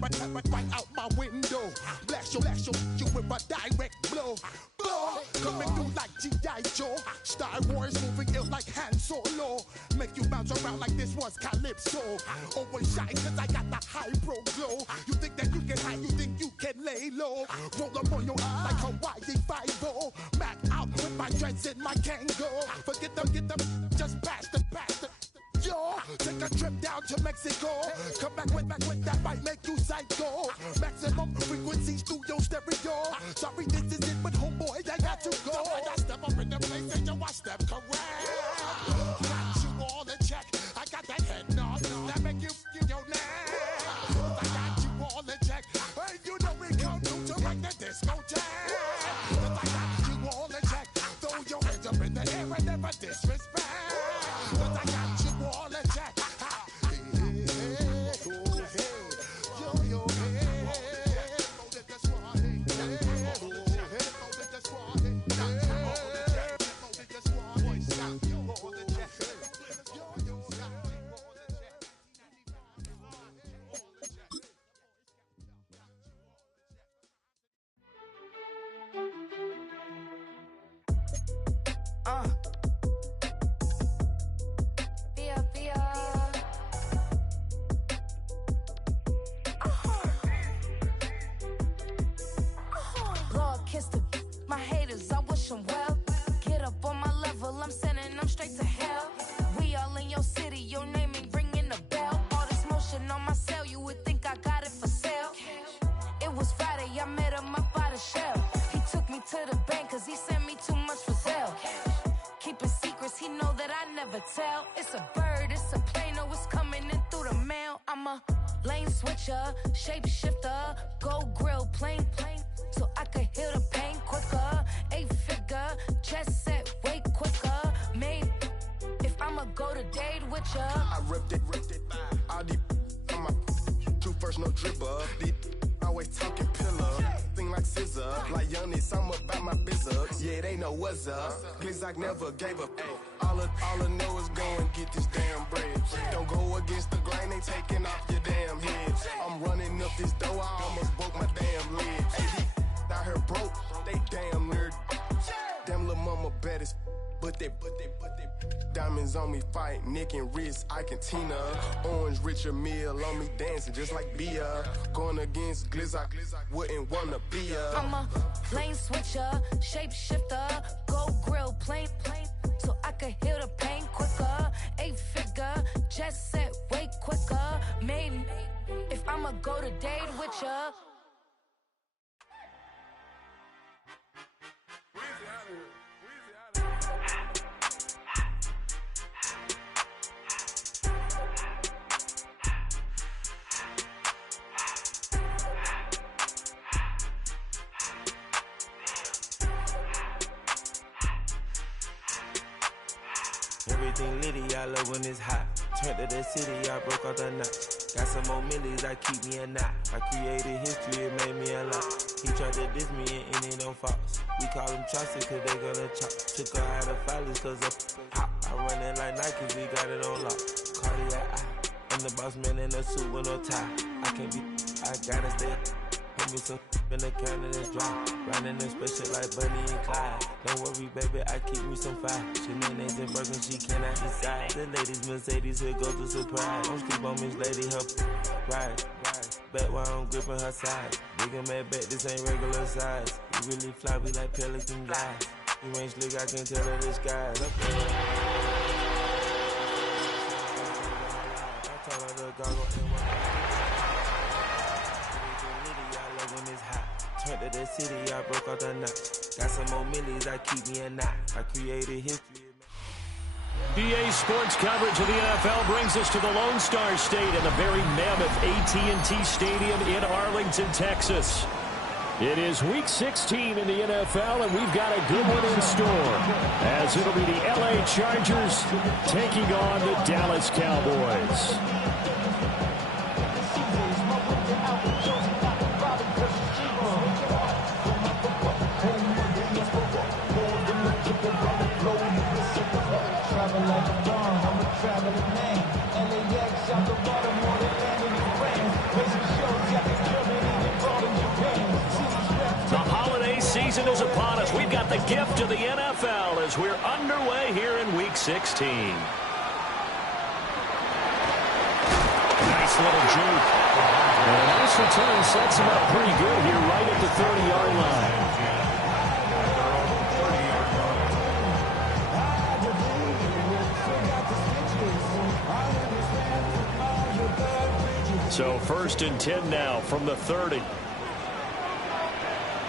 right out my window. Blast you with a direct blow. Coming through like G.I. Joe. Star Wars moving ill like Han Solo. Make you bounce around like this was Calypso. Always shine cause I got the high pro glow. You think that you can hide, you think you can lay low. Roll up on your eye like Hawaii 5-0. Back out with my dreads and my Kango. Forget them, just pass the. Yo, take a trip down to Mexico. Come back with that might make you psycho. Maximum frequencies through your stereo. Sorry, this is it, but homeboy, I got to go. I step up in the place and yo, I step correct. Got you all in check. I got that head nod that make you feel your neck. I got you all in check. Hey, you know we come through to wreck the discotheque. I got you all in check. Throw your hands up in the air and never disrespect. I got you all in check. It's a bird, it's a plane, oh, it's coming in through the mail. I'm a lane switcher, shape shifter, go grill, plane, so I could heal the pain quicker. 8-figure, chest set way quicker. Made if I'ma go to date with ya. I ripped it, all these on my true first, no dribble. These always talking pillar, thing like scissor. Like youngest, I'm about my business. Yeah, they know what's up. Glizak never gave up. All I know is go and get this damn bread. Don't go against the grain, they taking off your damn head. I'm running up this door, I almost broke my damn leg. Hey, out here broke, they damn nerd. Damn little mama bad as but they diamonds on me fight, neck and wrist, I can Tina. Orange Richard Mill on me dancing just like Bia. Going against Glizak, wouldn't wanna be ya. I'm a lane switcher, shape shifter, go grill, plane, so I could heal the pain quicker. 8-figure, just set way quicker. Made if I'ma go to date with ya. Everything litty, I love when it's hot. Turned to the city, I broke out the knot. Got some more millies, I keep me a knot. I created history, it made me a lot. He tried to diss me and it don't false. We call him Chaucer cause they gonna chop. Took her out of filers cause I hop. I run it like Nike, we got it on lock. Cardiac eye, I'm the boss man in a suit with no tie. I can't be, I gotta stay. Put me some in the counter that's dry. Riding in special like Bunny and Clyde. Don't worry, baby, I keep me some fire. She names and Birkin, she cannot decide. The ladies Mercedes, here goes the surprise. Don't sleep on Miss Lady, help ride. Back while I'm gripping her side. Bigger man back, this ain't regular size. You really fly, we like pelican guys. You ain't slick, I can tell her the skies. I told her to goggle and one. When it's hot, turned to the city, I broke out the knot. Got some more millies, I keep me a knot. I created history. EA Sports coverage of the NFL brings us to the Lone Star State and the very mammoth AT&T Stadium in Arlington, Texas. It is Week 16 in the NFL, and we've got a good one in store, as it'll be the LA Chargers taking on the Dallas Cowboys. LAX out the Baltimore, they landed in rain. Raising shows, got the got the gift of the NFL as we're underway here in Week 16. Nice little juke. And a nice return sets him up pretty good here right at the 30-yard line. So 1st and 10 now from the 30.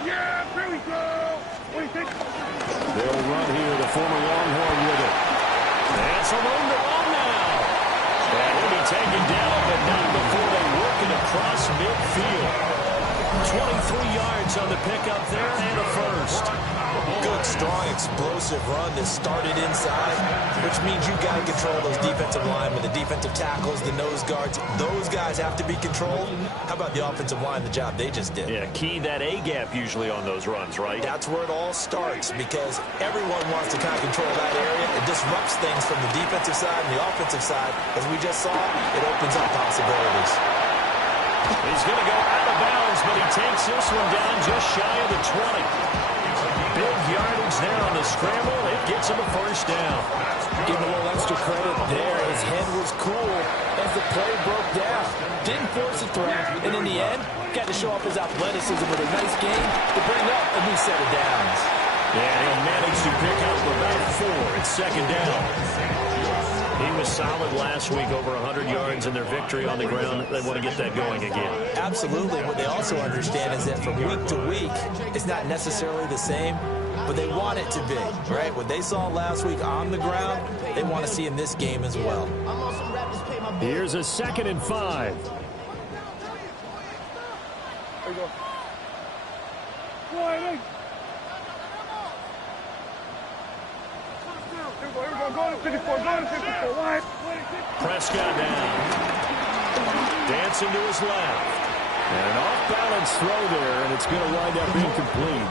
Yeah, here we go. What do you think? They'll run here, the former Longhorn with it. And some room to run now. And he'll be taken down, but not before they work it across midfield. 23 yards on the pickup there and a first. Good, strong, explosive run that started inside, which means you got to control those defensive linemen, the defensive tackles, the nose guards. Those guys have to be controlled. How about the offensive line, the job they just did? Yeah, key that A-gap usually on those runs, right? That's where it all starts because everyone wants to kind of control that area. It disrupts things from the defensive side and the offensive side. As we just saw, it opens up possibilities. He's going to go out of bounds, but he takes this one down just shy of the 20. Big yardage there on the scramble. It gets him a first down. Give him a little extra credit there. His head was cool as the play broke down. Didn't force a throw, and in the end, got to show off his athleticism with a nice game to bring up a new set of downs. And he'll manage to pick up about 4. It's 2nd down. He was solid last week, over 100 yards in their victory on the ground. They want to get that going again. Absolutely. What they also understand is that from week to week, it's not necessarily the same, but they want it to be, right? What they saw last week on the ground, they want to see in this game as well. Here's a 2nd and 5. There you go. Sliding. Here we go. Go to 54. Go to 54. Line. Prescott down. Dancing to his left. And an off-balance throw there, and it's going to wind up incomplete.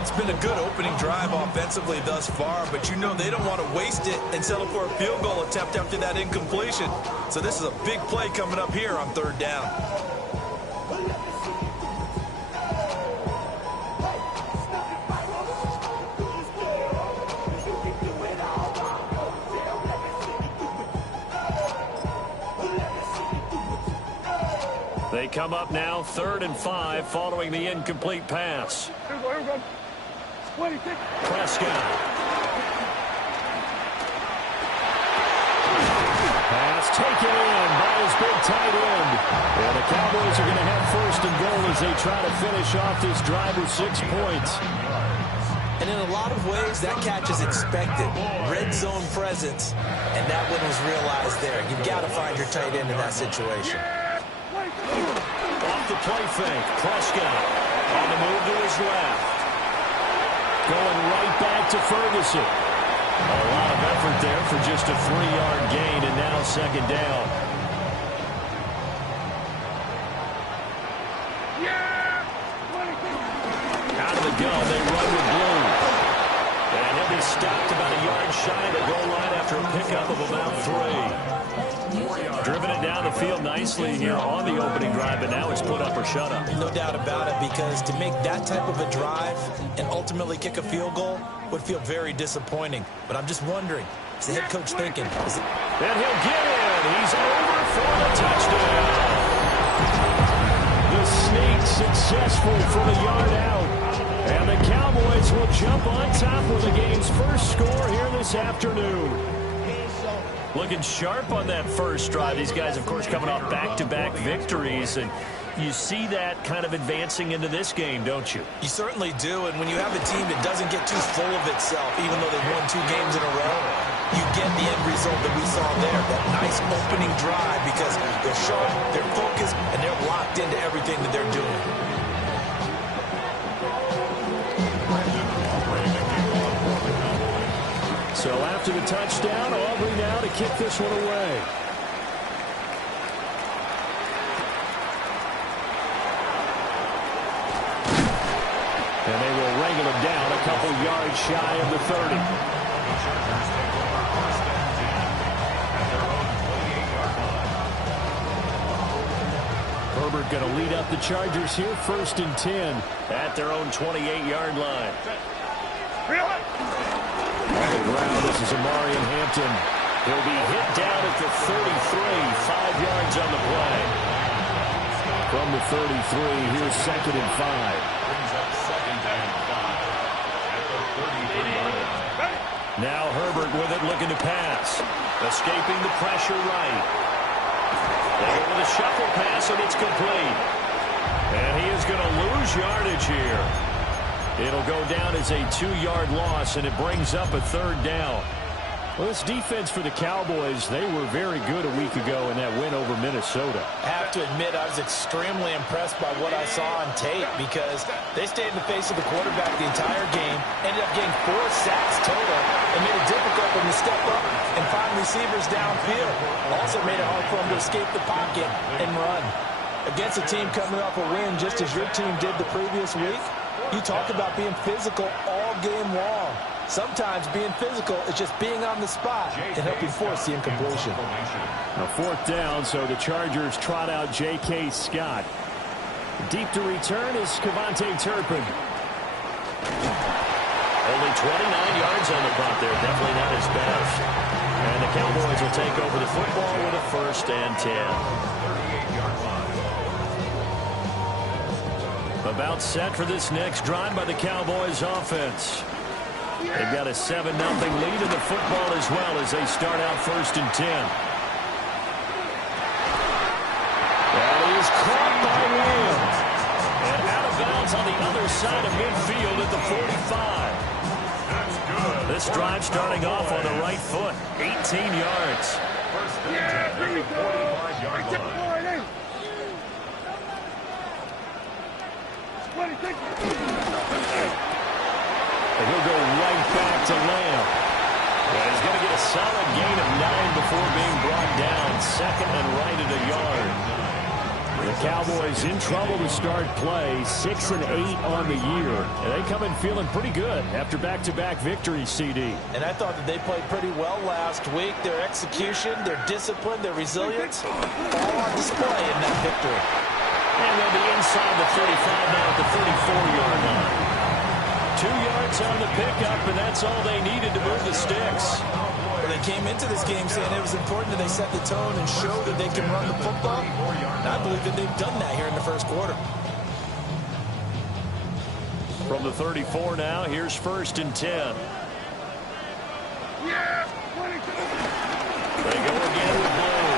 It's been a good opening drive offensively thus far, but you know they don't want to waste it and settle for a field goal attempt after that incompletion. So this is a big play coming up here on 3rd down. They come up now 3rd and 5 following the incomplete pass. Here we go. Here we go. 26. Prescott. Pass taken in by his big tight end. And the Cowboys are going to have 1st and goal as they try to finish off this drive with 6 points. And in a lot of ways, that catch is expected. Red zone presence, and that one was realized there. You've got to find your tight end in that situation. Off the play fake, Prescott on the move to his left. Going right back to Ferguson. A lot of effort there for just a 3-yard gain, and now 2nd down. Out of the gun, they run with blue. And he'll be stopped about a yard shy of the goal line after a pickup of about 3. Driven it down the field nicely here on the opening drive, but now it's put up or shut up. No doubt about it, because to make that type of a drive and ultimately kick a field goal would feel very disappointing. But I'm just wondering, is the head coach thinking? And he'll get in. He's over for the touchdown. The sneak successful from a yard out. And the Cowboys will jump on top with the game's first score here this afternoon. Looking sharp on that first drive. These guys, of course, coming off back-to-back victories. And you see that kind of advancing into this game, don't you? You certainly do. And when you have a team that doesn't get too full of itself, even though they've won 2 games in a row, you get the end result that we saw there. That nice opening drive because they're sharp, they're focused, and they're locked into everything that they're doing. So after the touchdown, Aubrey now to kick this one away. And they will wrangle him down a couple yards shy of the 30. Herbert going to lead up the Chargers here, 1st and 10 at their own 28-yard line. On the ground, this is Amarian Hampton. He'll be hit down at the 33, 5 yards on the play. From the 33, here's 2nd and 5. Now Herbert with it, looking to pass. Escaping the pressure right. They go with a shuffle pass, and it's complete. And he is going to lose yardage here. It'll go down as a 2-yard loss, and it brings up a 3rd down. Well, this defense for the Cowboys, they were very good a week ago in that win over Minnesota. I have to admit, I was extremely impressed by what I saw on tape because they stayed in the face of the quarterback the entire game, ended up getting 4 sacks total, and made it difficult for them to step up and find receivers downfield. Also made it hard for them to escape the pocket and run. Against a team coming off a win just as your team did the previous week, you talk about being physical all game long. Sometimes being physical is just being on the spot and helping force the incompletion. A 4th down, so the Chargers trot out J.K. Scott. Deep to return is Kevontae Turpin. Only 29 yards on the punt there. Definitely not his best. And the Cowboys will take over the football with a 1st and 10. About set for this next drive by the Cowboys offense. They've got a 7-0 lead in the football as well as they start out 1st and 10. That is caught by Williams. And out of bounds on the other side of midfield at the 45. This drive starting off on the right foot. 18 yards. Yeah, here we go. 45-yard line. And he'll go right back to Lamb. But he's going to get a solid gain of 9 before being brought down. 2nd and right at a yard. The Cowboys in trouble to start play. 6 and 8 on the year. And they come in feeling pretty good after back-to-back victories, CD. And I thought that they played pretty well last week. Their execution, their discipline, their resilience, all on display in that victory. And they'll be inside the 35 now at the 34-yard line. 2 yards on the pickup, and that's all they needed to move the sticks. Well, they came into this game saying it was important that they set the tone and show that they can run the football. And I believe that they've done that here in the 1st quarter. From the 34 now, here's 1st and 10. They go again with Blue.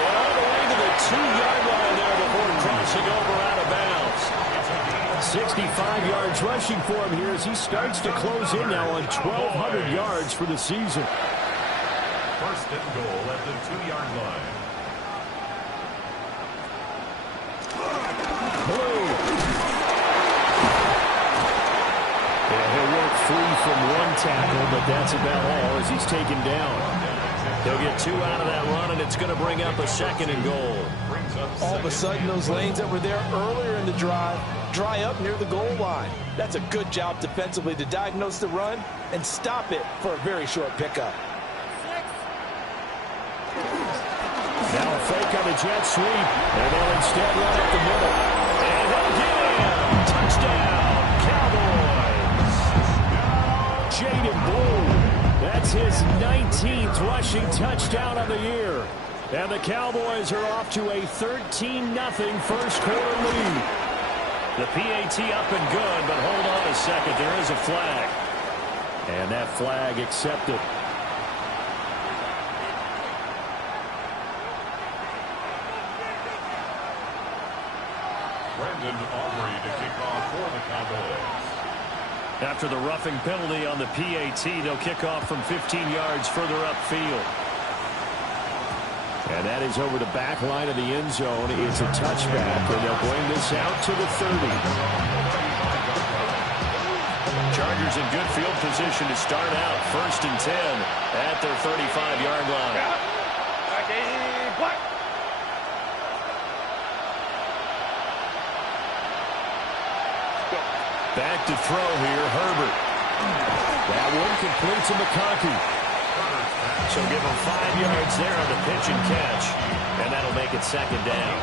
And all the way to the 2-yard line there before crossing over out of bounds. 65 yards rushing for him here as he starts to close in now on 1,200 yards for the season. 1st and goal at the 2-yard line. Blue. Yeah, he'll work free from 1 tackle, but that's about all as he's taken down. He'll get 2 out of that run, and it's going to bring up a 2nd and goal. All of a sudden, those lanes that were there earlier in the drive dry up near the goal line. That's a good job defensively to diagnose the run and stop it for a very short pickup. Now a fake on the jet sweep, and they'll instead run up the middle. And they'll get him! Touchdown, Cowboys! Jaden Blue. That's his 19th rushing touchdown of the year. And the Cowboys are off to a 13-0 1st quarter lead. The PAT up and good, but hold on a second. There is a flag. And that flag accepted. Brandon Aubrey to kick off for the Cowboys. After the roughing penalty on the PAT, they'll kick off from 15 yards further upfield. And that is over the back line of the end zone. It's a touchback, and they'll bring this out to the 30. Chargers in good field position to start out. 1st and 10 at their 35-yard line. Back to throw here, Herbert. That one complete to McConkey. So give him 5 yards there on the pitch and catch. And that'll it'll make it second down.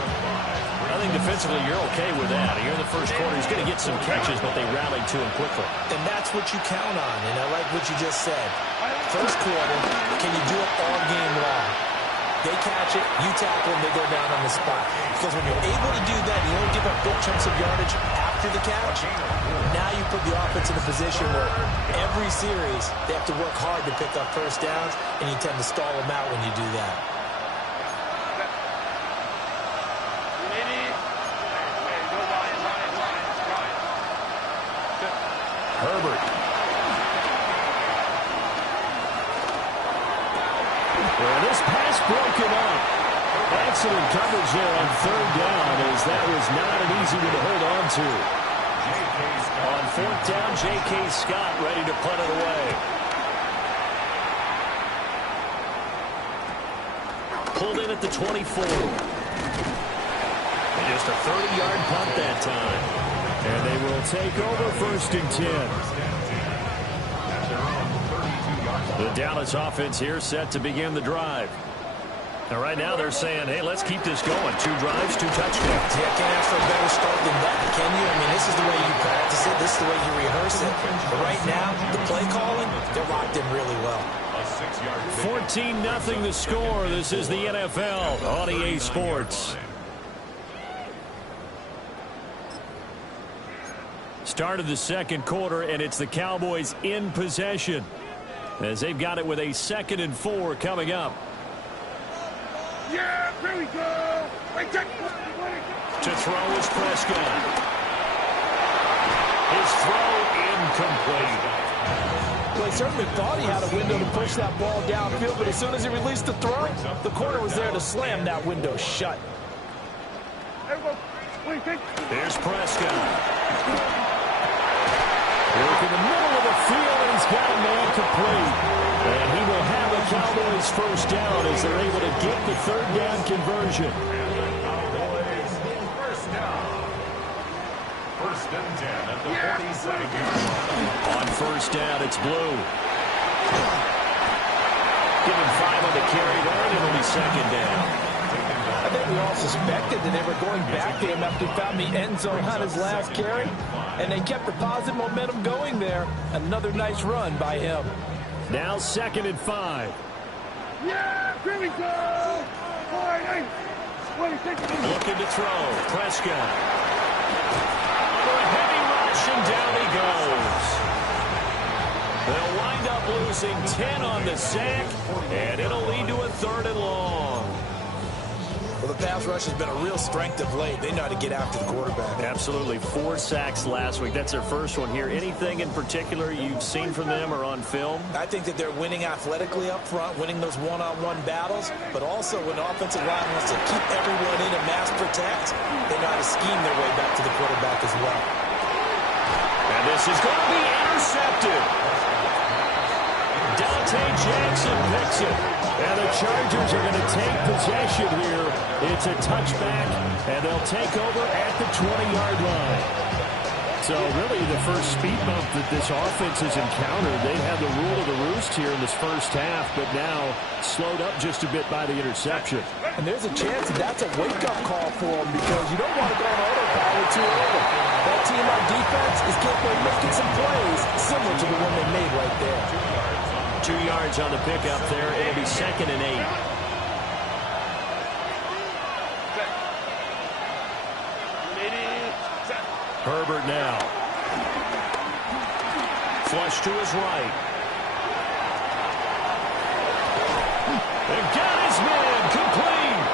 I think defensively you're okay with that. Here in the first quarter, he's going to get some catches, but they rallied to him quickly. And that's what you count on, and I like what you just said. First quarter, can you do it all game long? They catch it, you tackle them, they go down on the spot. Because when you're able to do that, you don't give up big chunks of yardage after the catch. Now you put the offense in a position where every series they have to work hard to pick up first downs, and you tend to stall them out when you do that. Herbert. Well, this pass broken up. Excellent coverage there on third down, as that was not an easy one to hold on to. On fourth down, J.K. Scott ready to punt it away. Pulled in at the 24. And just a 30-yard punt that time. And they will take over first and 10. The Dallas offense here set to begin the drive. Now, right now they're saying, hey, let's keep this going. 2 drives, 2 touchdowns. Yeah, can't ask for a better start than that, can you? I mean, this is the way you practice it. This is the way you rehearse it. But right now, the play calling, they're locked in really well. 14-0 the score. This is the NFL on EA Sports. Start of the second quarter, and it's the Cowboys in possession, as they've got it with a 2nd and 4 coming up. Yeah, here we go. To throw is Prescott. His throw incomplete. Well, he certainly thought he had a window to push that ball downfield, but as soon as he released the throw, the corner was there to slam that window shut. Here's Prescott. Look in the middle of the field, and he's got a man complete. And he will have a Cowboys first down as they're able to get the third down conversion. Cowboys first down. First and 10 at the 47th yard. On first down, it's Blue. Give him 5 on the carry there, and it'll be second down. I think we all suspected that they were going back to him after he found the end zone on his last carry, and they kept the positive momentum going there. Another nice run by him. Now 2nd and 5. Yeah, here we go. 26. Looking to throw. Prescott. For a heavy rush, and down he goes. They'll wind up losing 10 on the sack, and it'll lead to a 3rd and long. Well, the pass rush has been a real strength of late. They know how to get after the quarterback. Absolutely. 4 sacks last week. That's their first one here. Anything in particular you've seen from them or on film? I think that they're winning athletically up front, winning those one-on-one battles, but also when the offensive line wants to keep everyone in and mass protect, they know how to scheme their way back to the quarterback as well. And this is going to be intercepted. Dante Jackson picks it. And the Chargers are going to take possession here. It's a touchback, and they'll take over at the 20-yard line. So really the first speed bump that this offense has encountered, they had the rule of the roost here in this first half, but now slowed up just a bit by the interception. And there's a chance that that's a wake-up call for them, because you don't want to go on autopilot too early. That team on defense is capable of making some plays similar to the one they made right there. 2 yards on the pickup there. It'll be 2nd and 8. Herbert now. Flush to his right. And got his man complete.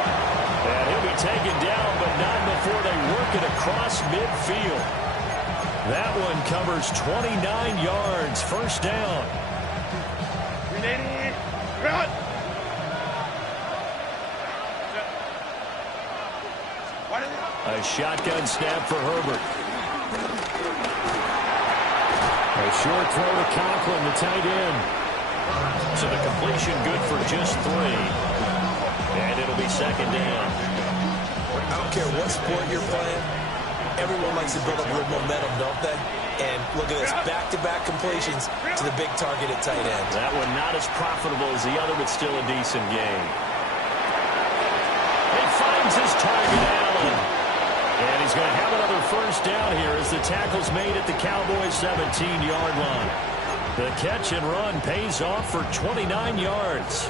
And he'll be taken down, but not before they work it across midfield. That one covers 29 yards. First down. A shotgun snap for Herbert. A short throw to Conklin, the tight end. So the completion good for just 3. And it'll be second down. I don't care what sport you're playing. Everyone likes to build up a little momentum, don't they? And look at this, back-to-back completions to the big target at tight end. That one not as profitable as the other, but still a decent game. He finds his target, Allen. And he's going to have another first down here as the tackle's made at the Cowboys' 17-yard line. The catch and run pays off for 29 yards.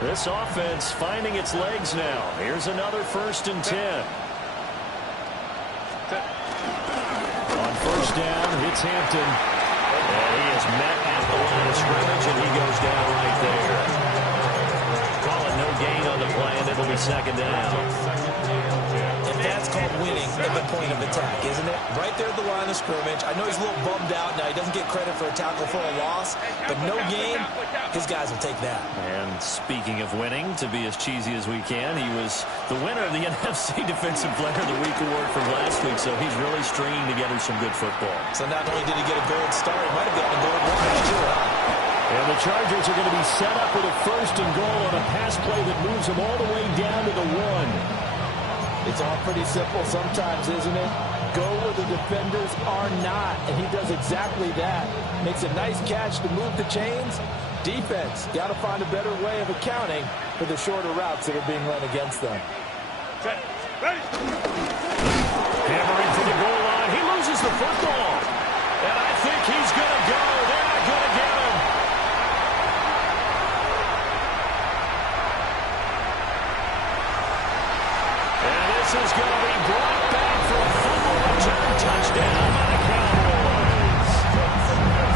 This offense finding its legs now. Here's another 1st and 10. On first down, hits Hampton. And he is met at the line of scrimmage, and he goes down right there. Call it no gain on the play, and it'll be 2nd down. And that's called winning at the point of attack, isn't it? Right there at the line of scrimmage. I know he's a little bummed out now. He doesn't get credit for a tackle for a loss, but no gain, his guys will take that. And speaking of winning, to be as cheesy as we can, he was the winner of the NFC Defensive Player of the Week award from last week, so he's really stringing together some good football. So not only did he get a gold star, he might have gotten a gold watch too, huh? And the Chargers are going to be set up with a 1st and goal on a pass play that moves them all the way down to the 1. It's all pretty simple sometimes, isn't it? Go where the defenders are not, and he does exactly that. Makes a nice catch to move the chains. Defense, got to find a better way of accounting for the shorter routes that are being run against them. Hammering for the goal line. He loses the football. And I think he's going to go. They're not going to get him. And this is going to be brought back for a fumble return touchdown by the Cowboys.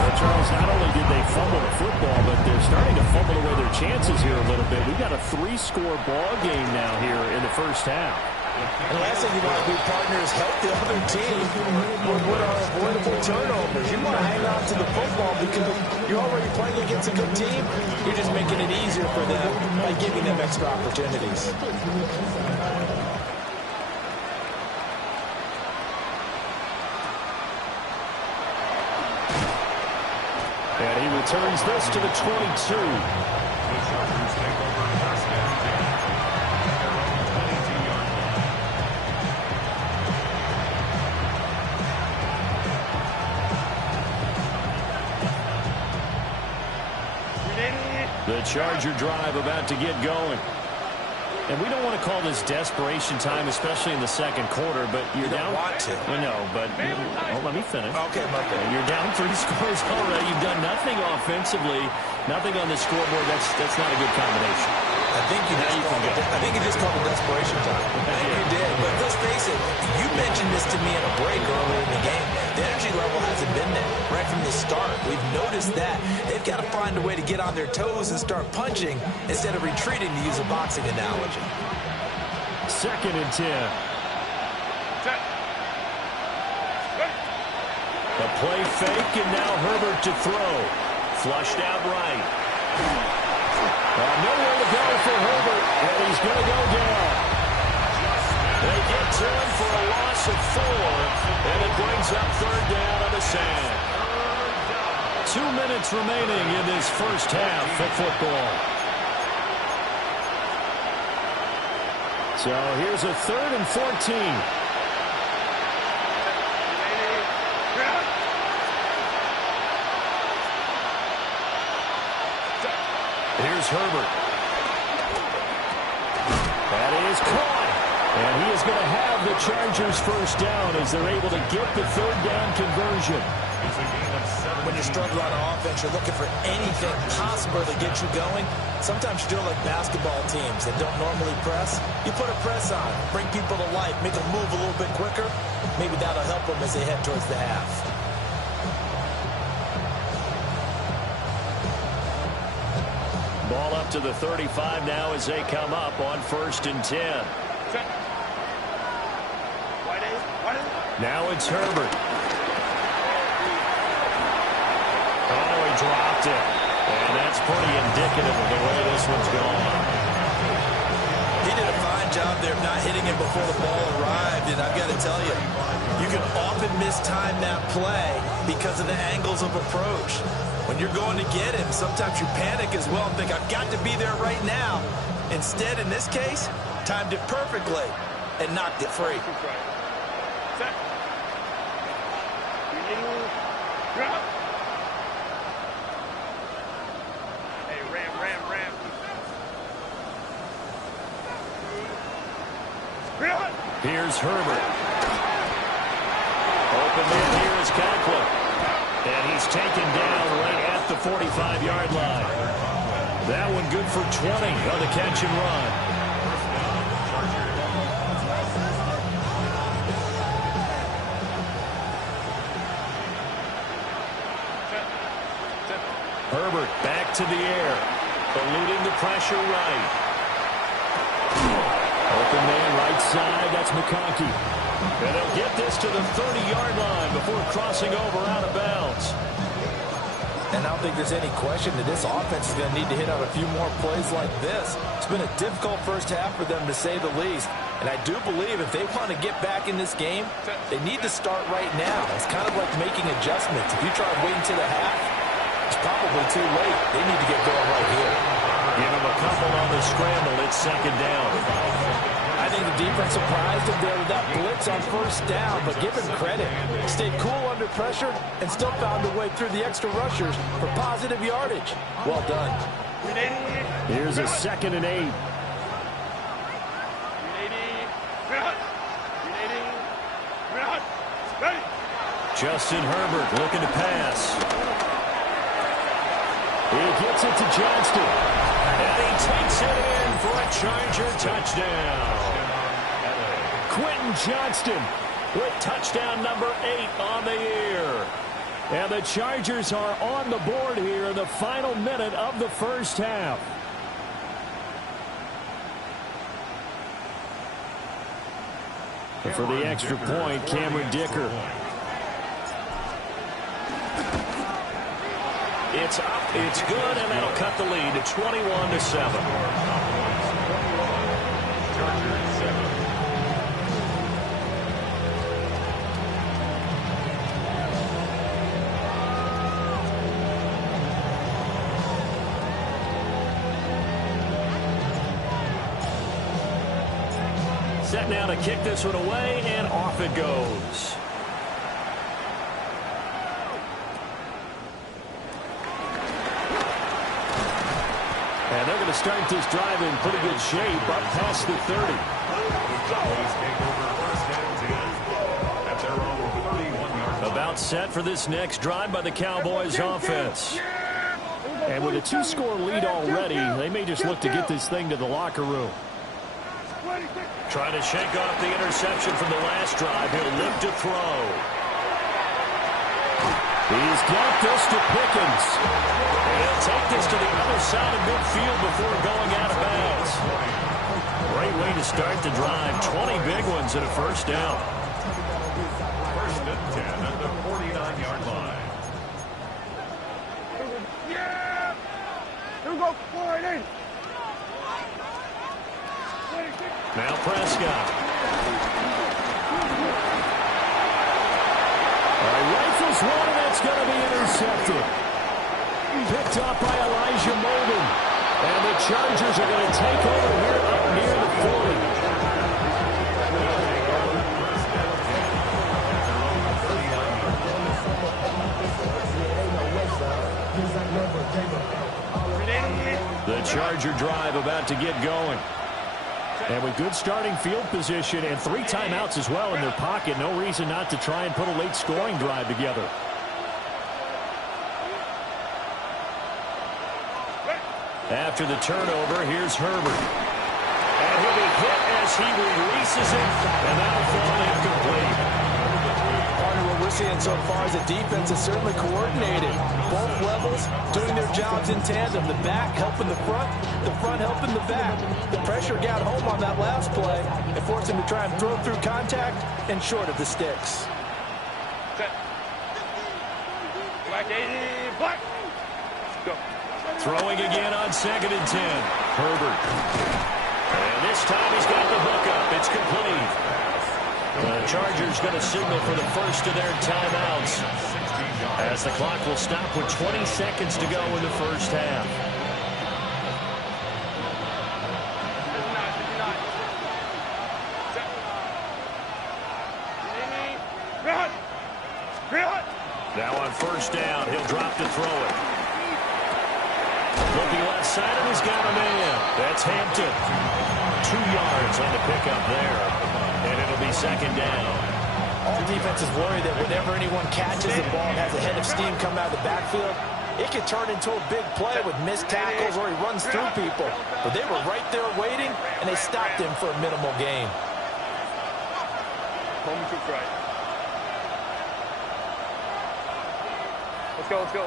Well, Charles, not only did they fumble the football, but they're starting to fumble away their chances here a little bit. We've got a 3-score ball game now here in the first half. And the last thing you want to do, partners, help the other team with what are avoidable turnovers. You want to hang on to the football because you're already playing against a good team. You're just making it easier for them by giving them extra opportunities. And he returns this to the 22. The Charger drive about to get going. And we don't want to call this desperation time, especially in the second quarter, but you're down. You don't want to. I know, but let me finish. Okay, my bad. You're down 3 scores already. You've done nothing offensively, nothing on the scoreboard. That's not a good combination. I think you just called it desperation time. I think you did. But let's face it, you mentioned this to me in a break earlier in the game. The energy level hasn't been there right from the start. We've noticed that. They've got to find a way to get on their toes and start punching instead of retreating, to use a boxing analogy. 2nd and 10. A play fake, and now Herbert to throw. Flushed out right. Nowhere to go for Herbert, and he's going to go down. They get to him for a loss of 4, and it brings up 3rd down on the sand. 2 minutes remaining in this first half of football. So here's a 3rd and 14. Here's Herbert. That is caught. And he is going to have the Chargers first down as they're able to get the 3rd down conversion. When you're struggling on offense, you're looking for anything possible to get you going. Sometimes you do it like basketball teams that don't normally press. You put a press on, bring people to life, make them move a little bit quicker. Maybe that'll help them as they head towards the half. Ball up to the 35 now as they come up on 1st and 10. Now it's Herbert. Oh, he dropped it. And that's pretty indicative of the way this one's gone. He did a fine job there of not hitting him before the ball arrived. And I've got to tell you, you can often mistime that play because of the angles of approach. When you're going to get him, sometimes you panic as well and think, I've got to be there right now. Instead, in this case, timed it perfectly and knocked it free. Here's Herbert. Open man here is Conklin. And he's taken down right at the 45-yard line. That one good for 20 on the catch and run. Herbert back to the air. Eluding the pressure right. Open man right side. That's McConkey. And they'll get this to the 30-yard line before crossing over out of bounds. And I don't think there's any question that this offense is going to need to hit on a few more plays like this. It's been a difficult first half for them, to say the least. And I do believe if they want to get back in this game, they need to start right now. It's kind of like making adjustments. If you try waiting to the half, it's probably too late. They need to get going right here. Give him a couple on the scramble. It's second down. I think the defense surprised him there with that blitz on first down, but give him credit. Stayed cool under pressure and still found a way through the extra rushers for positive yardage. Well done. Here's a 2nd and 8. Justin Herbert looking to pass. He gets it to Johnston. And he takes it in for a Charger touchdown. Quentin Johnston with touchdown number 8 on the year. And the Chargers are on the board here in the final minute of the first half. And for the extra point, Cameron Dicker. It's up, it's good, and that'll cut the lead to 21-7. Set now to kick this one away, and off it goes. And they're going to start this drive in pretty good shape up past the 30. About set for this next drive by the Cowboys offense. And with a 2-score lead already, they may just look to get this thing to the locker room. Trying to shake off the interception from the last drive. He'll look to throw. He's got this to Pickens. And he'll take this to the other side of midfield before going out of bounds. Great way to start the drive. 20 big ones and a first down. First and 10 at the 49-yard line. Yeah! Here we go, 40. Now Prescott. Rifles one, and it's going to be intercepted. Picked up by Elijah Molden. And the Chargers are going to take over here up near the 40. The Charger drive about to get going. And with good starting field position and 3 timeouts as well in their pocket, no reason not to try and put a late scoring drive together. After the turnover, here's Herbert. And he'll be hit as he releases it, and that'll fall incomplete. Partner, what we're seeing so far is the defense is certainly coordinated. Both levels doing their jobs in tandem. The back helping the front helping the back. The pressure got home on that last play and forced him to try and throw through contact and short of the sticks. Black 80, black. Go. Throwing again on 2nd and 10. Herbert. And this time he's got the hook up. It's complete. The Chargers going to signal for the first of their timeouts, as the clock will stop with 20 seconds to go in the first half. Now on first down, he'll drop to throw it. Looking left side, and he's got a man. That's Hampton. 2 yards on the pickup there. And it'll be second down. All defenses worry that whenever anyone catches the ball and has a head of steam come out of the backfield, it could turn into a big play with missed tackles or he runs through people. But they were right there waiting, and they stopped him for a minimal gain. Let's go, let's go.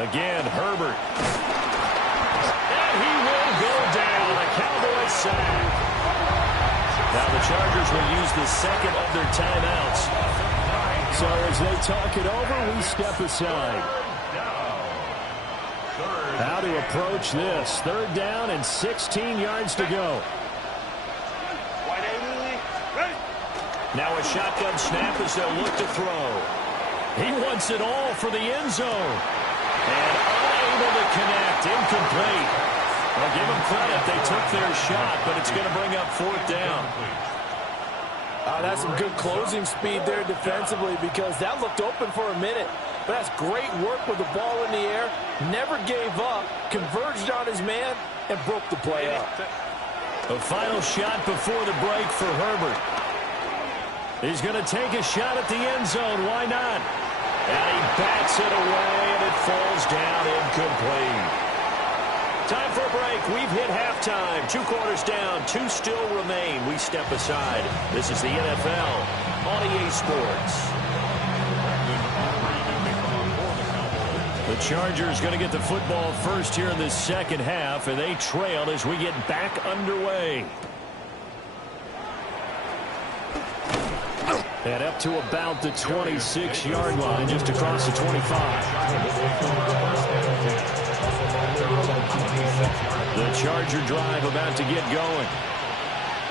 Again, Herbert. And he will go down. A Cowboys sack. Now the Chargers will use the second of their timeouts. So as they talk it over, we step aside. How to approach this. Third down and 16 yards to go. Now a shotgun snap as they'll look to throw. He wants it all for the end zone. And unable to connect. Incomplete. I'll give them credit. They took their shot, but it's going to bring up fourth down. That's some good closing speed there defensively because that looked open for a minute. But that's great work with the ball in the air. Never gave up. Converged on his man and broke the play up. A final shot before the break for Herbert. He's going to take a shot at the end zone. Why not? And he bats it away, and it falls down incomplete. Time for a break. We've hit halftime. 2 quarters down. 2 still remain. We step aside. This is the NFL on EA Sports. The Chargers going to get the football first here in the second half, and they trail as we get back underway. And up to about the 26-yard line, just across the 25. The Charger drive about to get going.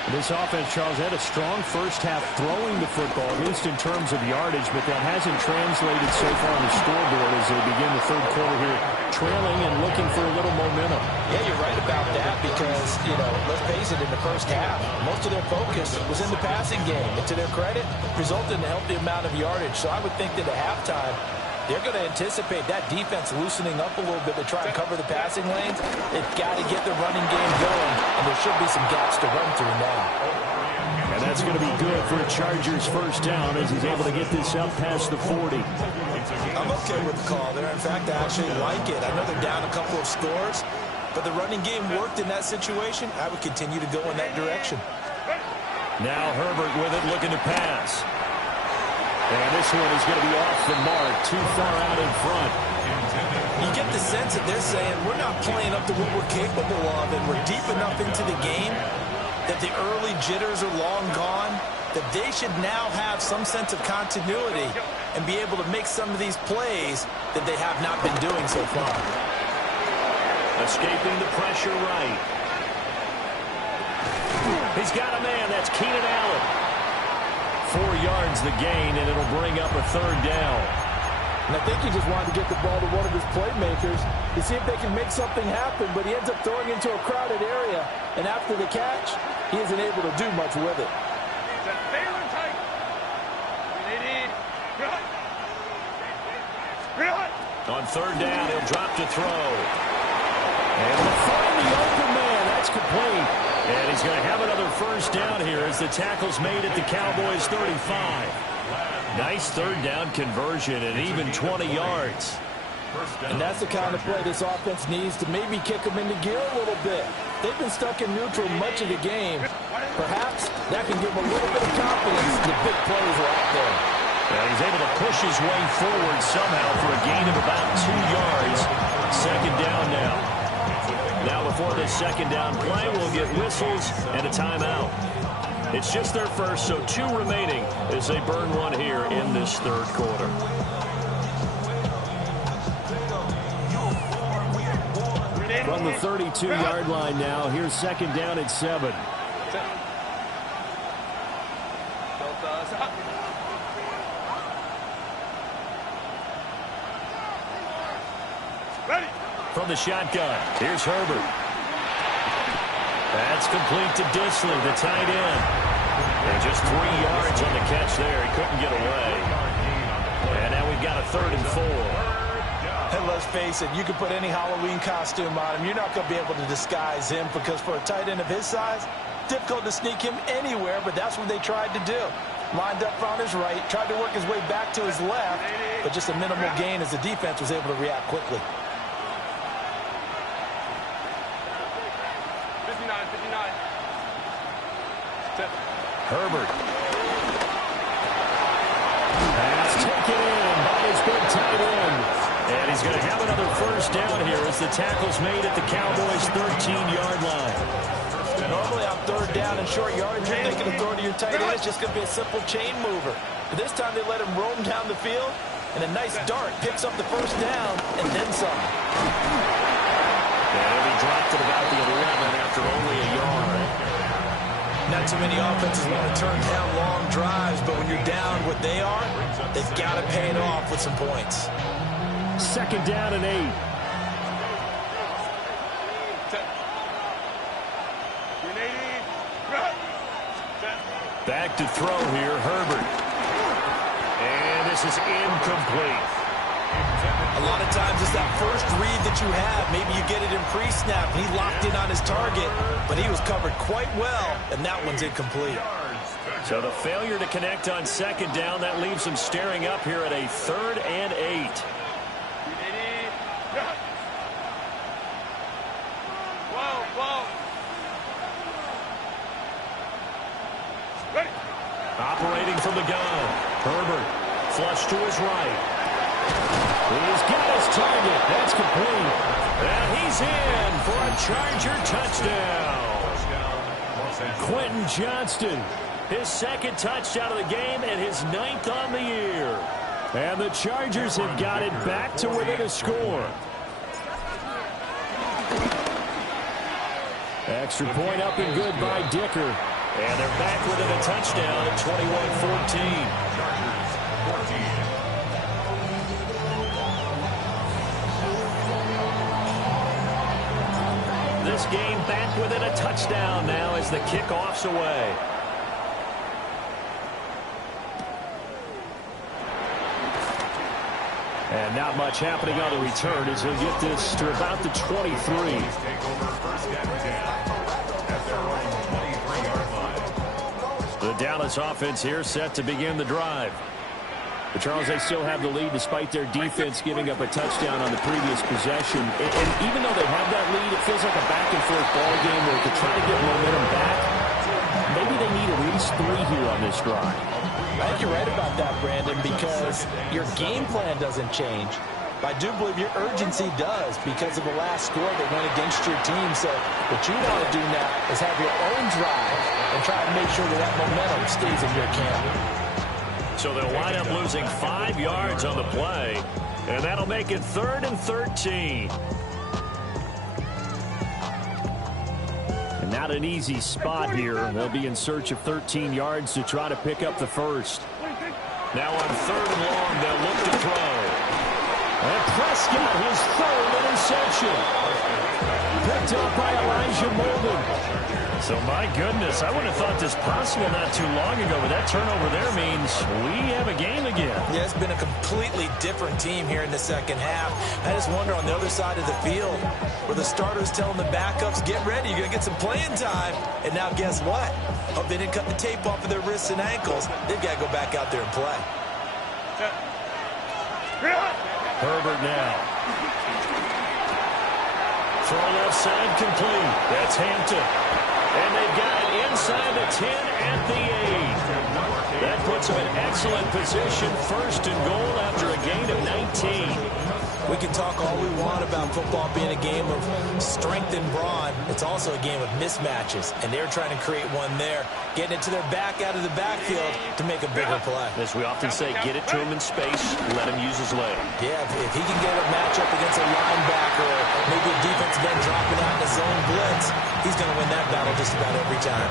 This offense, Charles, had a strong first half throwing the football, at least in terms of yardage, but that hasn't translated so far on the scoreboard as they begin the third quarter here, trailing and looking for a little momentum. Yeah, you're right about that because, let's face it, in the first half, most of their focus was in the passing game. And to their credit, resulted in a healthy amount of yardage. So I would think that at halftime, they're going to anticipate that defense loosening up a little bit to try and cover the passing lanes. They've got to get the running game going, and there should be some gaps to run through now. And that's going to be good for a Chargers first down as he's able to get this up past the 40. I'm okay with the call there. In fact, I actually like it. I know they're down a couple of scores, but the running game worked in that situation. I would continue to go in that direction. Now Herbert with it, looking to pass. And this one is going to be off the mark, too far out in front. You get the sense that they're saying we're not playing up to what we're capable of, and we're deep enough into the game that the early jitters are long gone, that they should now have some sense of continuity and be able to make some of these plays that they have not been doing so far. Escaping the pressure right. He's got a man. That's Keenan Allen. 4 yards the gain, and it'll bring up a third down. And I think he just wanted to get the ball to one of his playmakers to see if they can make something happen, but he ends up throwing into a crowded area, and after the catch, he isn't able to do much with it. On third down, he'll drop to throw. And he'll find the open man. That's complete. And he's going to have another first down here as the tackle's made at the Cowboys' 35. Nice third down conversion and even 20 yards. And that's the kind of play this offense needs to maybe kick them into gear a little bit. They've been stuck in neutral much of the game. Perhaps that can give them a little bit of confidence the big plays are out there. And he's able to push his way forward somehow for a gain of about 2 yards. Second down now. Now before the second down play, we'll get whistles and a timeout. It's just their first, so 2 remaining as they burn one here in this third quarter. From the 32-yard line now, here's second down at 7. From the shotgun, here's Herbert. That's complete to Disley, the tight end. And just 3 yards on the catch there. He couldn't get away. And now we've got a 3rd and 4. And let's face it, you can put any Halloween costume on him. You're not going to be able to disguise him because for a tight end of his size, difficult to sneak him anywhere, but that's what they tried to do. Lined up on his right, tried to work his way back to his left, but just a minimal gain as the defense was able to react quickly. 59. Herbert. Pass taken in by his big tight end. And he's going to have another first down here as the tackle's made at the Cowboys' 13-yard line. Normally on third down and short yardage, you're thinking of throw to your tight end. It's just going to be a simple chain mover. But this time they let him roam down the field, and a nice dart picks up the first down and then some. And he dropped it about the 11 after only a yard. Not too many offenses want to turn down long drives, but when you're down what they are, they've got to pay it off with some points. Second down and 8. Back to throw here, Herbert. And this is incomplete. A lot of times it's that first read that you have. Maybe you get it in pre-snap. He locked in on his target, but he was covered quite well, and that one's incomplete. So the failure to connect on second down, that leaves him staring up here at a 3rd and 8. Operating from the gun, Herbert, flush to his right. He's got his target. That's complete. And he's in for a Charger touchdown. Quentin Johnston, his second touchdown of the game and his 9th on the year. And the Chargers have got it back to within a score. Extra point up and good by Dicker. And they're back within a touchdown at 21-14. This game back within a touchdown now as the kickoff's away. And not much happening on the return as he'll get this to about the 23. The Dallas offense here set to begin the drive. But Charles, they still have the lead despite their defense giving up a touchdown on the previous possession. And even though they have that lead, it feels like a back-and-forth ball game where to try to get momentum back, maybe they need at least 3 here on this drive. I think you're right about that, Brandon, because your game plan doesn't change. But I do believe your urgency does because of the last score that went against your team. So what you want to do now is have your own drive and try to make sure that momentum stays in your camp. So they'll wind up losing 5 yards on the play, and that'll make it 3rd and 13. And not an easy spot here. They'll be in search of 13 yards to try to pick up the first. Now on 3rd and long, they'll look to throw. And Prescott, his 3rd interception. Picked up by Elijah Molden. So, my goodness, I would have thought this possible not too long ago, but that turnover there means we have a game again. Yeah, it's been a completely different team here in the second half. I just wonder on the other side of the field where the starters telling the backups, get ready, you're going to get some playing time. And now guess what? Hope they didn't cut the tape off of their wrists and ankles. They've got to go back out there and play. Herbert now. Throw left side complete. That's Hampton. And they've got it inside the 10 at the 8. That puts them in excellent position. 1st and goal after a gain of 19. We can talk all we want about football being a game of strength and brawn. It's also a game of mismatches, and they're trying to create one there, getting it to their back out of the backfield to make a bigger play. As we often say, get it to him in space, let him use his leg. Yeah, if he can get a matchup against a linebacker or maybe a defensive end dropping out in a zone blitz, he's going to win that battle just about every time.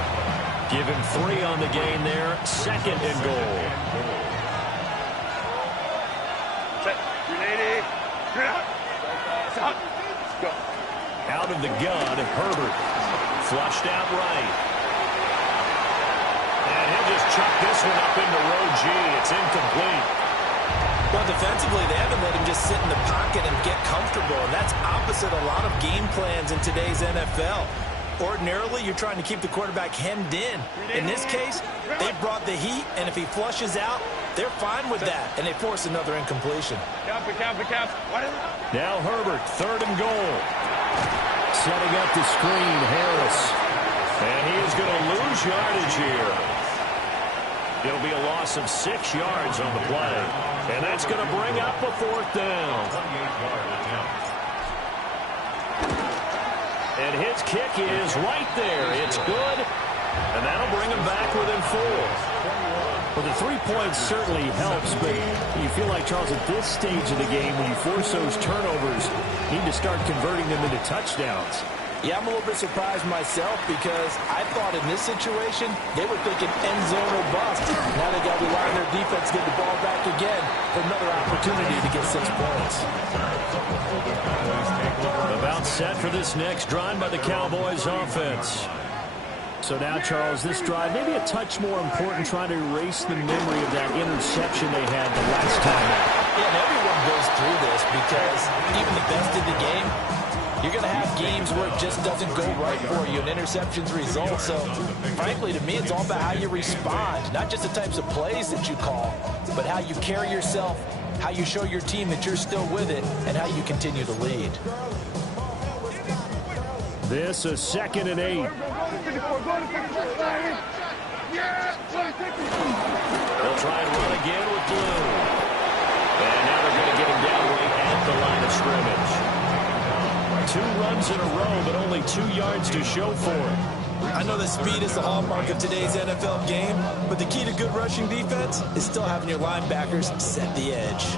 Give him 3 on the gain there, 2nd and goal. Out of the gun, Herbert. Flushed out right. And he'll just chuck this one up into row G. It's incomplete. Well, defensively, they haven't let him just sit in the pocket and get comfortable, and that's opposite a lot of game plans in today's NFL. Ordinarily, you're trying to keep the quarterback hemmed in. In this case, they brought the heat, and if he flushes out, they're fine with that, and they force another incompletion. Now Herbert, 3rd and goal. Setting up the screen, Harris. And he is going to lose yardage here. It'll be a loss of 6 yards on the play. And that's going to bring up a 4th down. And his kick is right there. It's good. And that'll bring him back within 4. Well, the 3 points certainly helps, but you feel like, Charles, at this stage of the game, when you force those turnovers, you need to start converting them into touchdowns. Yeah, I'm a little bit surprised myself because I thought in this situation they were thinking end zone or bust. Now they got to rely on their defense to get the ball back again for another opportunity to get 6 points. About set for this next drive by the Cowboys offense. So now, Charles, this drive maybe a touch more important, trying to erase the memory of that interception they had the last time out. Yeah, and everyone goes through this because even the best in the game, you're going to have games where it just doesn't go right for you, and interceptions result. So, frankly, to me, it's all about how you respond, not just the types of plays that you call, but how you carry yourself, how you show your team that you're still with it, and how you continue to lead. This is 2nd and 8. They'll try and run again with Blue. And now they're going to get him down right at the line of scrimmage. 2 runs in a row, but only 2 yards to show for it. I know that speed is the hallmark of today's NFL game, but the key to good rushing defense is still having your linebackers set the edge.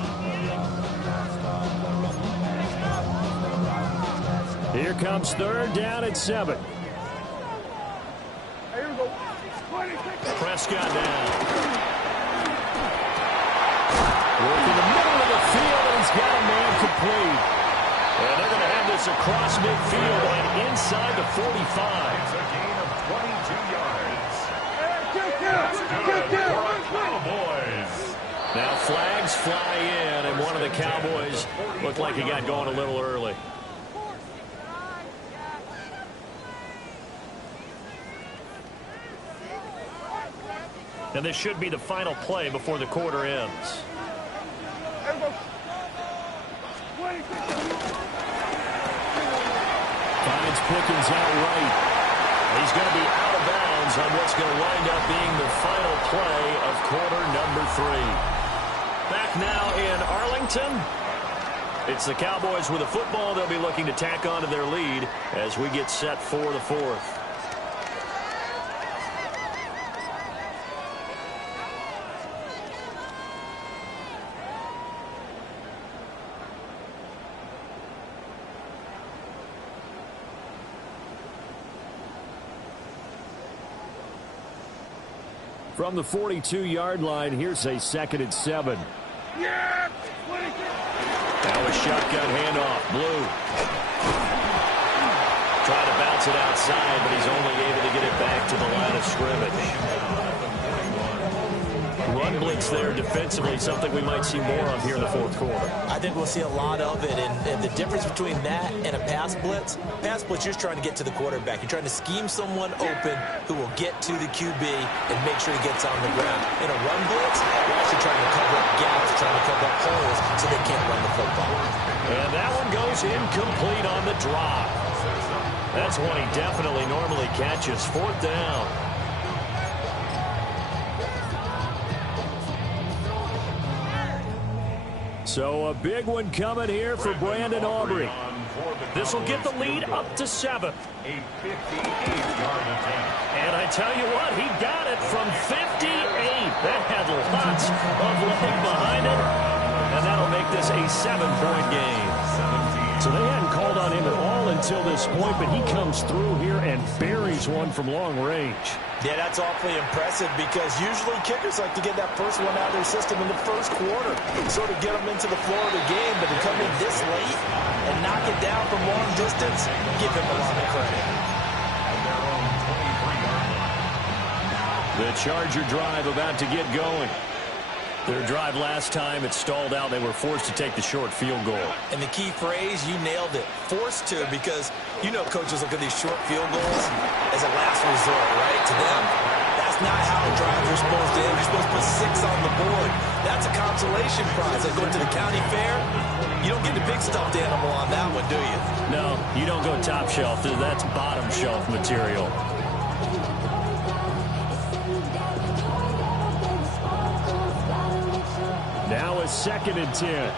Here comes 3rd down at 7. Prescott down. Work in the middle of the field, and he's got a man complete. And they're going to have this across midfield and inside the 45. It's a gain of 22 yards. Cowboys. Now flags fly in, and one of the Cowboys looked like he got going a little early. And this should be the final play before the quarter ends. Finds Pickens out right. He's going to be out of bounds on what's going to wind up being the final play of quarter number 3. Back now in Arlington. It's the Cowboys with the football. They'll be looking to tack on to their lead as we get set for the 4th. From the 42-yard line, here's a 2nd and 7. Now a shotgun handoff. Blue. Trying to bounce it outside, but he's only able to get it back to the line of scrimmage. Run blitz there defensively, something we might see more of here in the 4th quarter. I think we'll see a lot of it, and the difference between that and a pass blitz, you're just trying to get to the quarterback. You're trying to scheme someone open who will get to the QB and make sure he gets on the ground. In a run blitz, you're actually trying to cover up gaps, trying to cover up holes so they can't run the football. And that one goes incomplete on the drop. That's one he definitely normally catches. 4th down. So a big one coming here for Brandon Aubrey. This will get the lead up to 7. A 58-yard attempt. And I tell you what, he got it from 58. That had lots of leg behind it. And that'll make this a 7-point game. So they hadn't called on him at all until this point, but he comes through here and buries one from long range. Yeah, that's awfully impressive because usually kickers like to get that first one out of their system in the first quarter, sort of get them into the flow of the game, but to come in this late and knock it down from long distance, give him a lot of credit. The Charger drive about to get going. Their drive last time, it stalled out. They were forced to take the short field goal. And the key phrase, you nailed it, forced to, because you know coaches look at these short field goals as a last resort, right? To them, that's not how the drives are supposed to end. You're supposed to put 6 on the board. That's a consolation prize. Like going to the county fair, you don't get the big stuffed animal on that one, do you? No, you don't go top shelf. That's bottom shelf material. Now a 2nd and 10.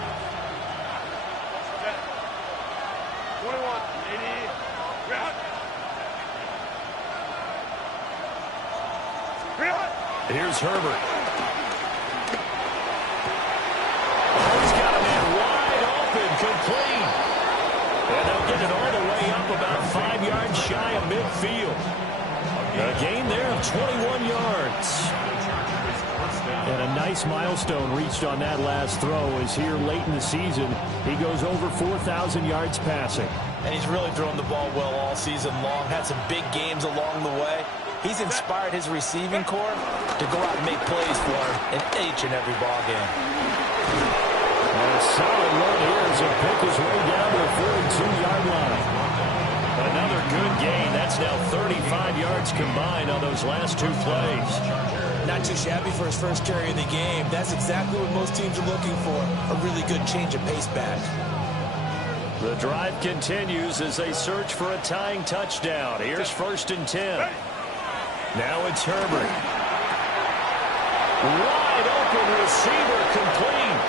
Here's Herbert. Oh, he's got a man wide open, complete. And they'll get it all the way up about 5 yards shy of midfield. A gain there of 21 yards. And a nice milestone reached on that last throw as here late in the season, he goes over 4,000 yards passing. And he's really thrown the ball well all season long, had some big games along the way. He's inspired his receiving corps to go out and make plays for him in each and every ball game. And a solid run here as he'll pick his way down to the 42-yard line. Another good gain. That's now 35 yards combined on those last 2 plays. Not too shabby for his first carry of the game. That's exactly what most teams are looking for, a really good change of pace back. The drive continues as they search for a tying touchdown. Here's 1st and 10. Now it's Herbert. Wide open receiver, complete.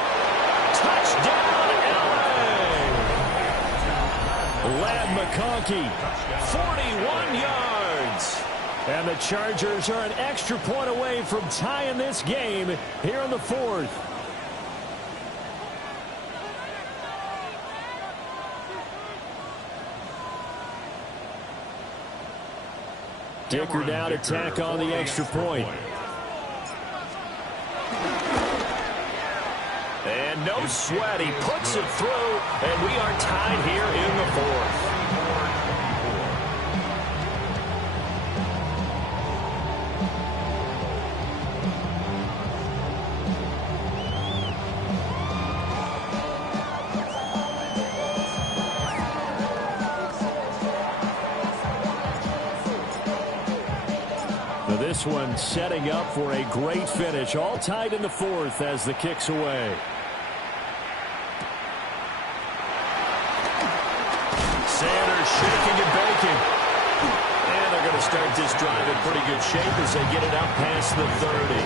Touchdown, LA! Ladd McConkey, 41 yards. And the Chargers are an extra point away from tying this game here in the 4th. Dicker down to tack on the extra point. And no sweat. He puts it through, and we are tied here in the 4th. This one setting up for a great finish. All tied in the 4th as the kick's away. Sanders shaking and baking. And they're going to start this drive in pretty good shape as they get it out past the 30.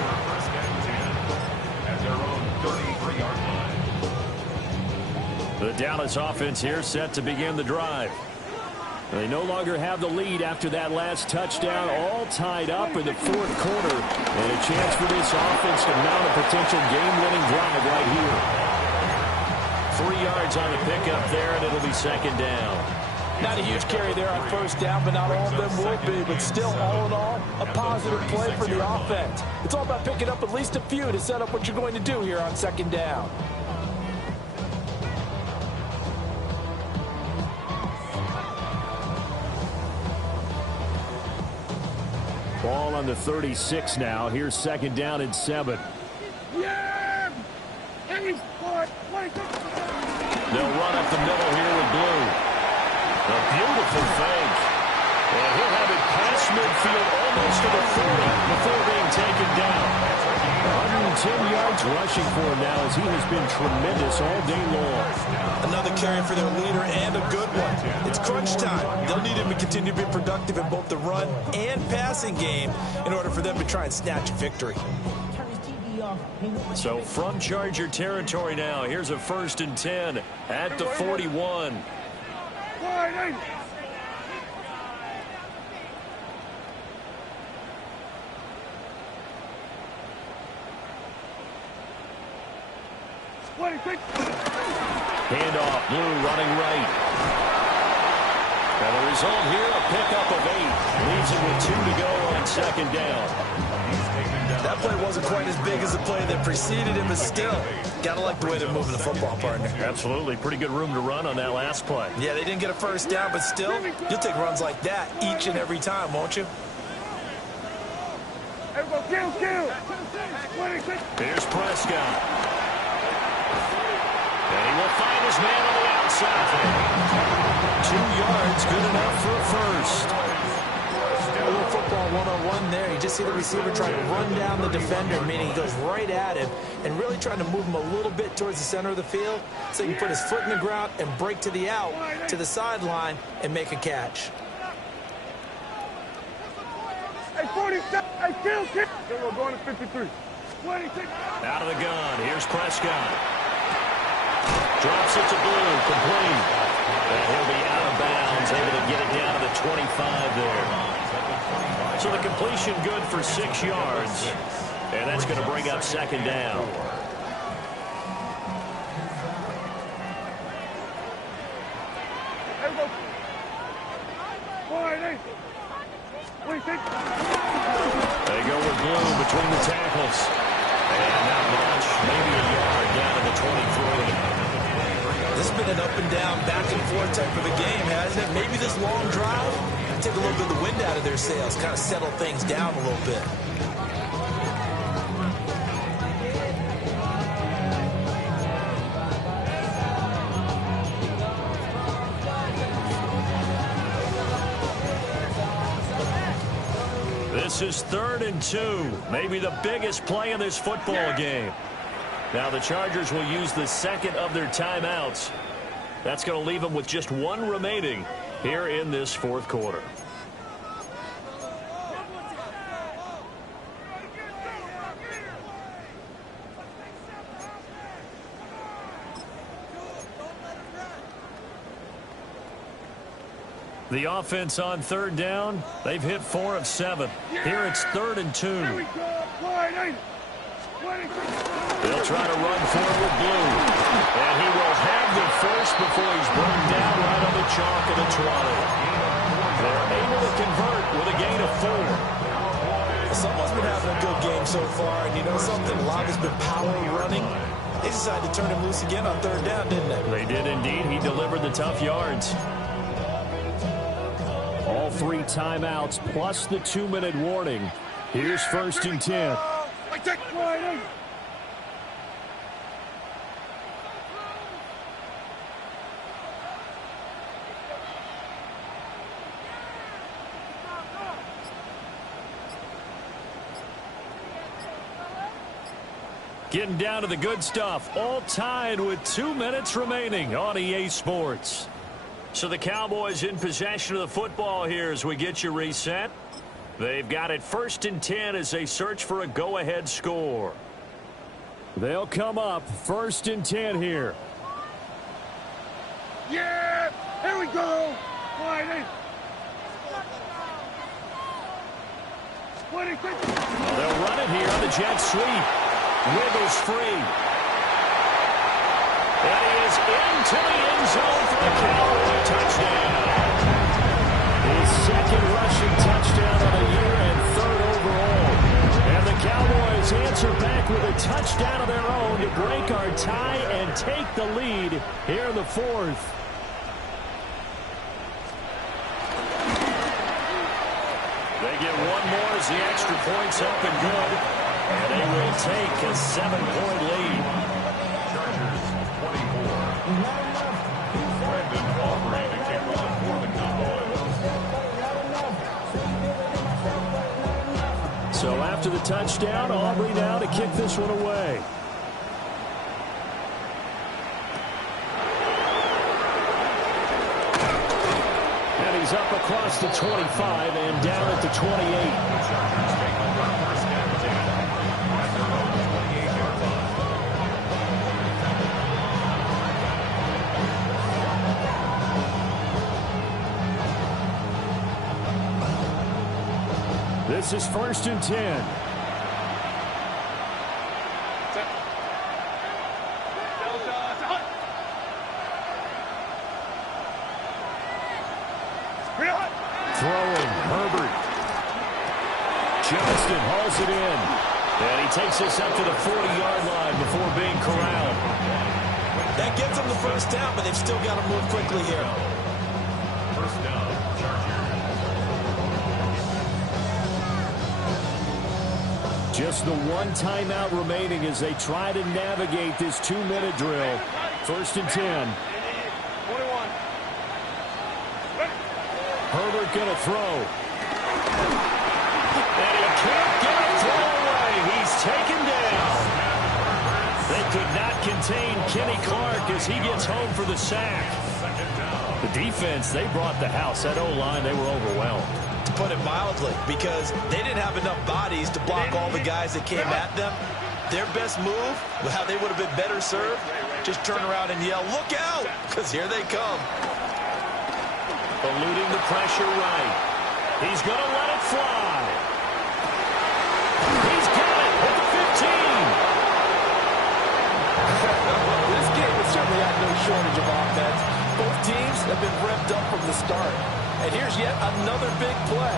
At their own 33-yard line. The Dallas offense here set to begin the drive. They no longer have the lead after that last touchdown, all tied up in the 4th quarter. And a chance for this offense to mount a potential game-winning drive right here. 3 yards on the pickup there, and it'll be 2nd down. Not a huge carry there on 1st down, but not all of them will be. But still, all in all, a positive play for the offense. It's all about picking up at least a few to set up what you're going to do here on 2nd down. Ball on the 36 now. Here's 2nd down and 7. Yeah! They'll run up the middle here with Blue. A beautiful fake. And he'll have it past midfield almost to the 40 before being taken down. 110 yards rushing for him now as he has been tremendous all day long. Another carry for their leader and a good one. It's crunch time. They'll need him to continue to be productive in both the run and passing game in order for them to try and snatch a victory. So from Charger territory now, here's a 1st and 10 at the 41. Handoff, Blue running right. And the result here, a pickup of 8. Leaves it with 2 to go on 2nd down. That play wasn't quite as big as the play that preceded him, but still, gotta like the way they're moving the football, partner. Absolutely. Pretty good room to run on that last play. Yeah, they didn't get a 1st down, but still, you'll take runs like that each and every time, won't you? Here's Prescott. And he will find his man on the outside. 2 yards, good enough for a first. A little football one-on-one there. You just see the receiver trying to run down the defender, meaning he goes right at him and really trying to move him a little bit towards the center of the field so he can put his foot in the ground and break to the out, to the sideline, and make a catch. Hey, 40, hey, kill. We're going to 53. 26. Out of the gun, here's Prescott. Drops it to Blue, complete. And he'll be out of bounds, able to get it down to the 25 there. So the completion good for 6 yards. And that's going to bring up second down. They go with Blue between the tackles. And not much, maybe a yard down to the 23. This has been an up-and-down, back-and-forth type of a game, hasn't it? Maybe this long drive, take a little bit of the wind out of their sails, kind of settle things down a little bit. This is 3rd and 2, maybe the biggest play in this football game. Now the Chargers will use the second of their timeouts. That's going to leave them with just 1 remaining here in this 4th quarter. The offense on 3rd down, they've hit 4 of 7. Here it's 3rd and 2. They'll try to run forward with Blue. And he will have the first before he's brought down right on the chalk of the 20. They're able to convert with a gain of 4. Someone's been having a good game so far, and you know something? A lot has been power running. They decided to turn him loose again on 3rd down, didn't they? They did indeed. He delivered the tough yards. All 3 timeouts plus the 2-minute warning. Here's 1st and 10. Getting down to the good stuff. All tied with 2 minutes remaining on EA Sports. So the Cowboys in possession of the football here as we get you reset. They've got it 1st and 10 as they search for a go-ahead score. They'll come up 1st and 10 here. Yeah, here we go. They'll run it here on the jet sweep. Wiggles free. And he is into the end zone for the Cowboy touchdown. His 2nd rushing touchdown of the year and 3rd overall. And the Cowboys answer back with a touchdown of their own to break our tie and take the lead here in the 4th. They get 1 more as the extra point's up and good. And they will take a 7-point lead. Chargers 24. Brandon Aubrey to kick off for the Cowboys. So after the touchdown, Aubrey now to kick this one away. And he's up across the 25 and down at the 28. This is 1st and 10. Throwing, Herbert. Johnston hauls it in. And he takes this up to the 40-yard line before being corralled. That gets them the 1st down, but they've still got to move quickly here. 1st down, Chargers. Just the one timeout remaining as they try to navigate this 2-minute drill. 1st and 10. 21. Herbert going to throw. And he can't get a throw away. He's taken down. They could not contain Kenny Clark as he gets home for the sack. The defense, they brought the house. That O-line, they were overwhelmed. To put it mildly, because they didn't have enough bodies to block all the guys that came at them. Their best move, how they would have been better served, just turn around and yell, "Look out!" because here they come. Eluding the pressure right. He's going to let it fly. He's got it at the 15. This game has certainly had no shortage of offense. Both teams have been revved up from the start. And here's yet another big play.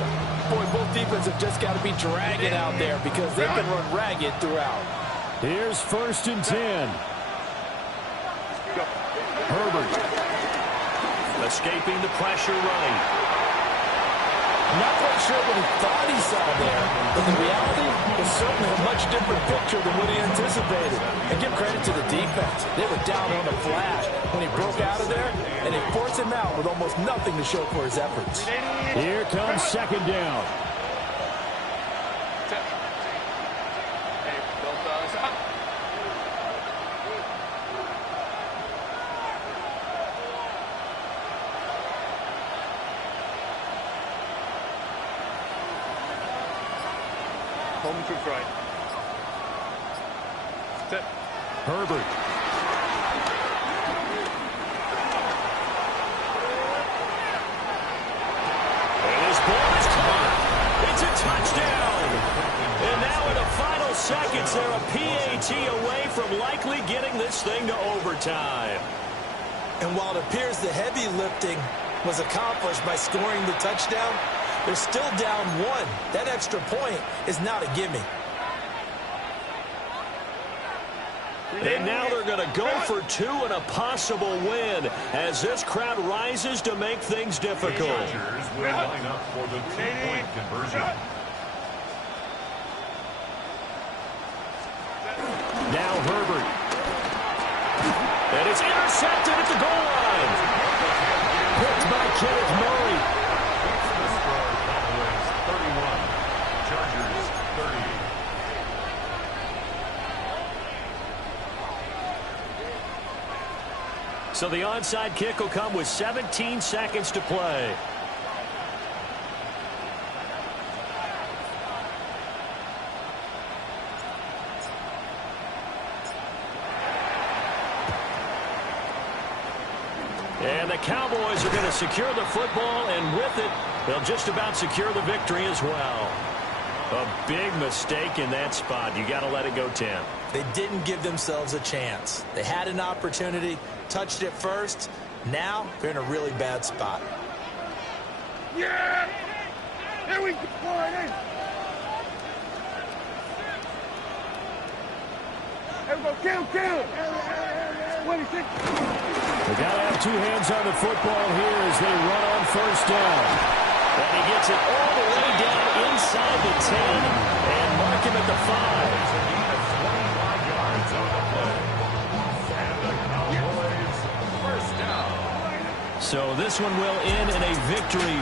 Boy, both defenses have just got to be dragging out there because they've been run ragged throughout. Here's 1st and 10. Herbert. Escaping the pressure right. Not quite sure what he thought he saw there, but the reality is certainly a much different picture than what he anticipated. And give credit to the defense. They were down on the flash when he broke out of there, and they forced him out with almost nothing to show for his efforts. Here comes 2nd down. Home troops right. Step. Herbert. And his ball is caught. It's a touchdown. And now in the final seconds, they're a PAT away from likely getting this thing to overtime. And while it appears the heavy lifting was accomplished by scoring the touchdown, they're still down 1. That extra point is not a gimme. And now they're going to go for 2 and a possible win as this crowd rises to make things difficult. Chargers will line up for the 2-point conversion. Now Herbert. And it's intercepted at the goal line. Picked by Kenneth Murray. Cowboys 31, Chargers 30. So the onside kick will come with 17 seconds to play. And the Cowboys are going to secure the football, and with it, they'll just about secure the victory as well. A big mistake in that spot. You got to let it go 10. They didn't give themselves a chance. They had an opportunity, touched it first. Now they're in a really bad spot. Yeah! Here we go! Here we go, kill! 26. They got to have 2 hands on the football here as they run on 1st down. And he gets it all the way down inside the 10 and mark him at the 5. So this one will end in a victory